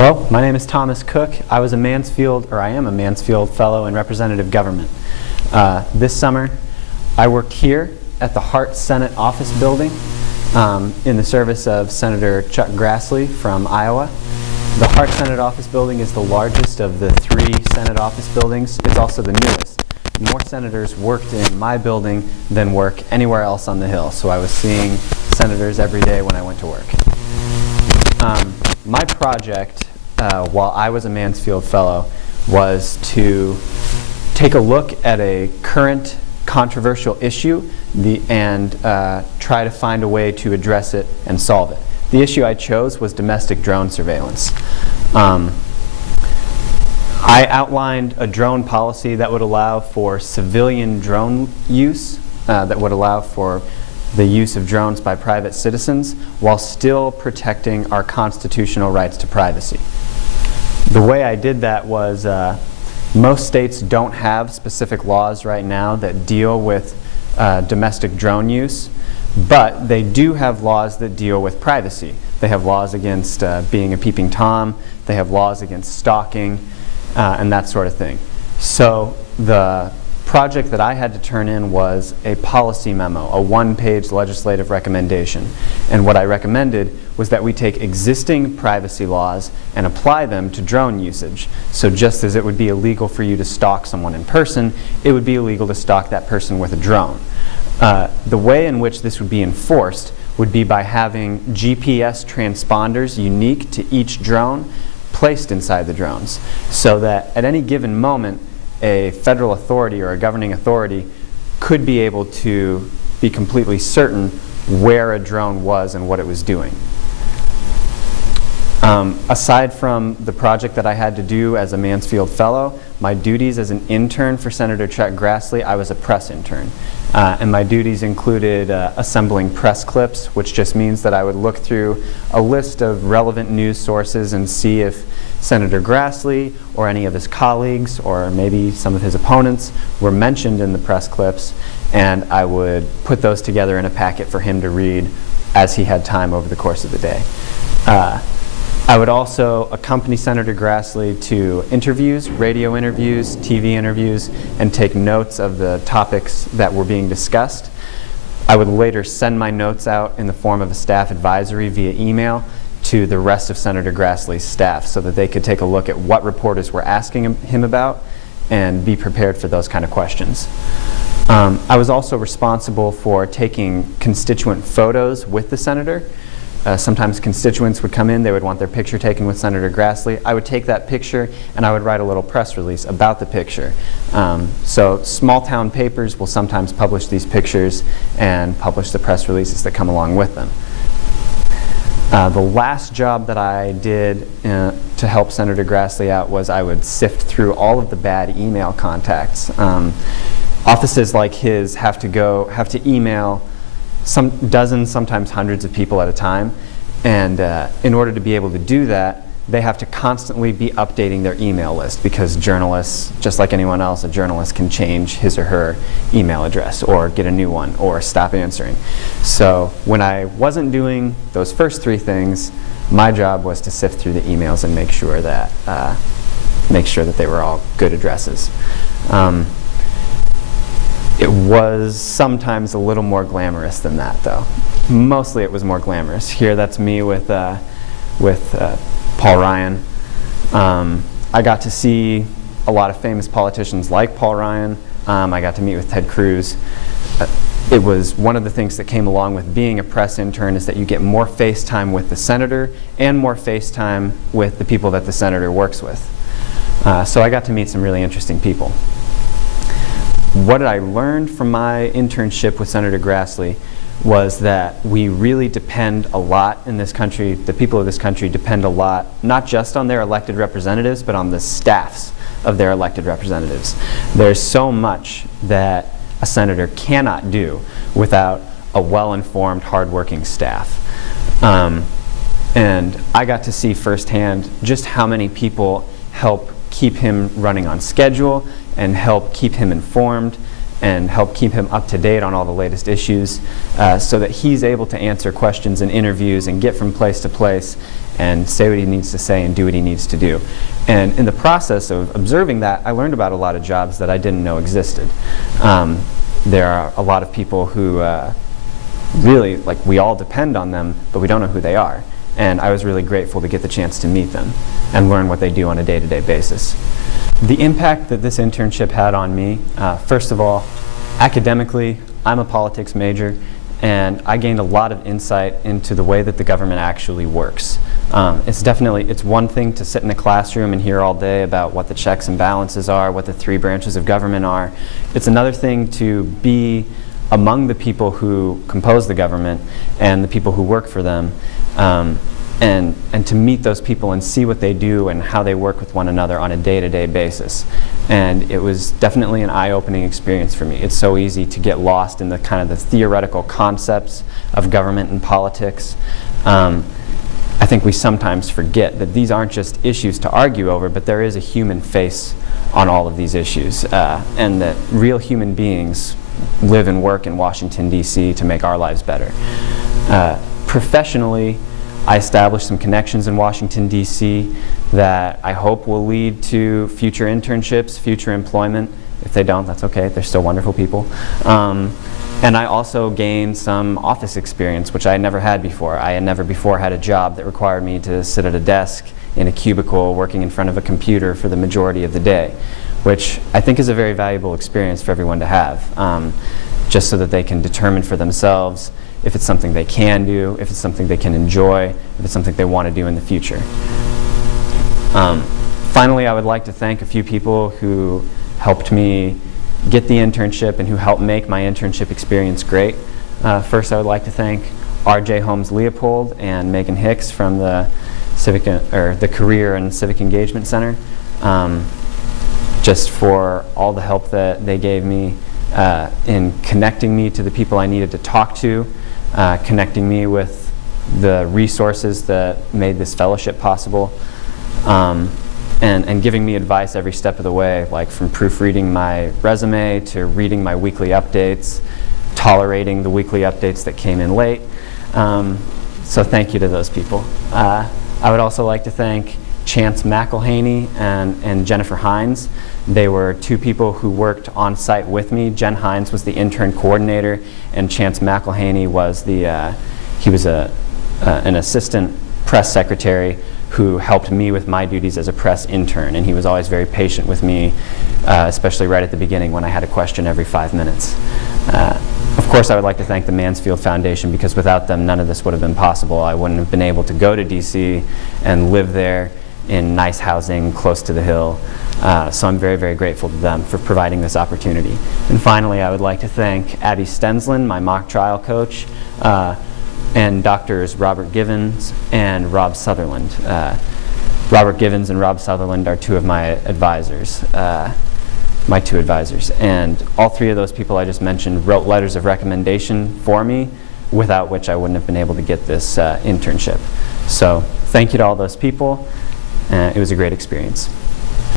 Hello, my name is Thomas Cooke. I am a Mansfield Fellow in Representative Government. This summer, I worked here at the Hart Senate Office Building in the service of Senator Chuck Grassley from Iowa. The Hart Senate Office Building is the largest of the 3 Senate office buildings. It's also the newest. More senators worked in my building than work anywhere else on the Hill, so I was seeing senators every day when I went to work. My project, while I was a Mansfield Fellow, was to take a look at a current controversial issue and try to find a way to address it and solve it. The issue I chose was domestic drone surveillance. I outlined a drone policy that would allow for civilian drone use, that would allow for the use of drones by private citizens while still protecting our constitutional rights to privacy. The way I did that was most states don't have specific laws right now that deal with domestic drone use, but they do have laws that deal with privacy. They have laws against being a peeping Tom, they have laws against stalking, and that sort of thing. So the project that I had to turn in was a policy memo, a 1-page legislative recommendation. And what I recommended was that we take existing privacy laws and apply them to drone usage. So just as it would be illegal for you to stalk someone in person, it would be illegal to stalk that person with a drone. The way in which this would be enforced would be by having GPS transponders unique to each drone placed inside the drones, so that at any given moment, a federal authority or a governing authority could be able to be completely certain where a drone was and what it was doing. Aside from the project that I had to do as a Mansfield Fellow, my duties as an intern for Senator Chuck Grassley, I was a press intern. And my duties included assembling press clips, which just means that I would look through a list of relevant news sources and see if Senator Grassley or any of his colleagues or maybe some of his opponents were mentioned in the press clips, and I would put those together in a packet for him to read as he had time over the course of the day. I would also accompany Senator Grassley to interviews, radio interviews, TV interviews, and take notes of the topics that were being discussed. I would later send my notes out in the form of a staff advisory via email to the rest of Senator Grassley's staff so that they could take a look at what reporters were asking him about and be prepared for those kind of questions. I was also responsible for taking constituent photos with the senator. Sometimes constituents would come in, they would want their picture taken with Senator Grassley. I would take that picture and I would write a little press release about the picture. So small town papers will sometimes publish these pictures and publish the press releases that come along with them. The last job that I did to help Senator Grassley out was I would sift through all of the bad email contacts. Offices like his have to email some dozens, sometimes hundreds of people at a time, and in order to be able to do that, they have to constantly be updating their email list, because journalists, just like anyone else, a journalist can change his or her email address or get a new one or stop answering. So when I wasn't doing those first 3 things, my job was to sift through the emails and make sure that they were all good addresses. It was sometimes a little more glamorous than that, though. Mostly it was more glamorous. Here, that's me with Paul Ryan. I got to see a lot of famous politicians like Paul Ryan. I got to meet with Ted Cruz. It was one of the things that came along with being a press intern is that you get more face time with the senator and more face time with the people that the senator works with. So I got to meet some really interesting people. What I learned from my internship with Senator Grassley was that we really depend a lot in this country, the people of this country depend a lot, not just on their elected representatives, but on the staffs of their elected representatives. There's so much that a senator cannot do without a well-informed, hard-working staff. And I got to see firsthand just how many people help keep him running on schedule and help keep him informed and help keep him up to date on all the latest issues so that he's able to answer questions in interviews and get from place to place and say what he needs to say and do what he needs to do. And in the process of observing that, I learned about a lot of jobs that I didn't know existed. There are a lot of people who really, like, we all depend on them, but we don't know who they are. And I was really grateful to get the chance to meet them and learn what they do on a day-to-day basis. The impact that this internship had on me, first of all, academically, I'm a politics major, and I gained a lot of insight into the way that the government actually works. It's one thing to sit in a classroom and hear all day about what the checks and balances are, what the 3 branches of government are. It's another thing to be among the people who compose the government and the people who work for them, and to meet those people and see what they do and how they work with one another on a day-to-day basis. And it was definitely an eye-opening experience for me. It's so easy to get lost in the kind of the theoretical concepts of government and politics. I think we sometimes forget that these aren't just issues to argue over, but there is a human face on all of these issues, and that real human beings live and work in Washington, D.C. to make our lives better. Professionally, I established some connections in Washington, D.C. that I hope will lead to future internships, future employment. If they don't, that's okay. They're still wonderful people. And I also gained some office experience, which I had never had before. I had never before had a job that required me to sit at a desk in a cubicle working in front of a computer for the majority of the day, which I think is a very valuable experience for everyone to have, just so that they can determine for themselves if it's something they can do, if it's something they can enjoy, if it's something they want to do in the future. Finally, I would like to thank a few people who helped me get the internship and who helped make my internship experience great. First, I would like to thank R.J. Holmes Leopold and Megan Hicks from the the Career and Civic Engagement Center, just for all the help that they gave me in connecting me to the people I needed to talk to, connecting me with the resources that made this fellowship possible, and giving me advice every step of the way, like from proofreading my resume to reading my weekly updates, tolerating the weekly updates that came in late. So thank you to those people. I would also like to thank Chance McElhaney and Jennifer Hines. They were 2 people who worked on site with me. Jen Hines was the intern coordinator, and Chance McElhaney was an assistant press secretary who helped me with my duties as a press intern, and he was always very patient with me, especially right at the beginning when I had a question every 5 minutes. Of course, I would like to thank the Mansfield Foundation, because without them, none of this would have been possible. I wouldn't have been able to go to DC and live there in nice housing close to the Hill. So I'm very, very grateful to them for providing this opportunity. And finally, I would like to thank Abby Stensland, my mock trial coach, and Doctors Robert Givens and Rob Sutherland. Robert Givens and Rob Sutherland are 2 of my advisors, my 2 advisors. And all 3 of those people I just mentioned wrote letters of recommendation for me, without which I wouldn't have been able to get this internship. So thank you to all those people. It was a great experience.